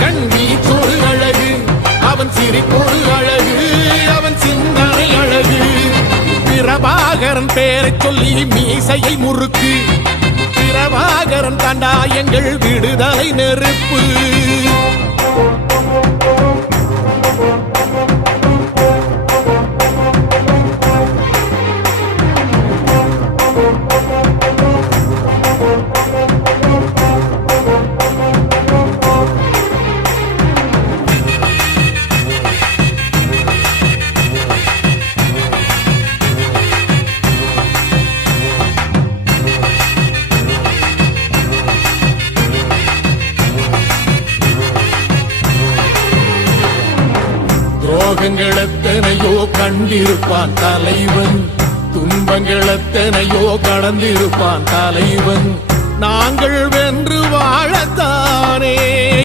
கண்ணீச்சொரு அழகு, அவன் சிரிப்பொரு அழகு, அவன் சிந்தனை அழகு. பிரபாகரன் பேரைச் சொல்லி மீசையை முறுக்கு, பிரபாகரன் தாண்டா எங்கள் விடுதலை நெருப்பு. துரோகங்கள் எத்தனையோ கண்டிருப்பான் தலைவன், துன்பங்கள் எத்தனையோ கடந்திருப்பான் தலைவன். நாங்கள் வென்று வாழத்தான்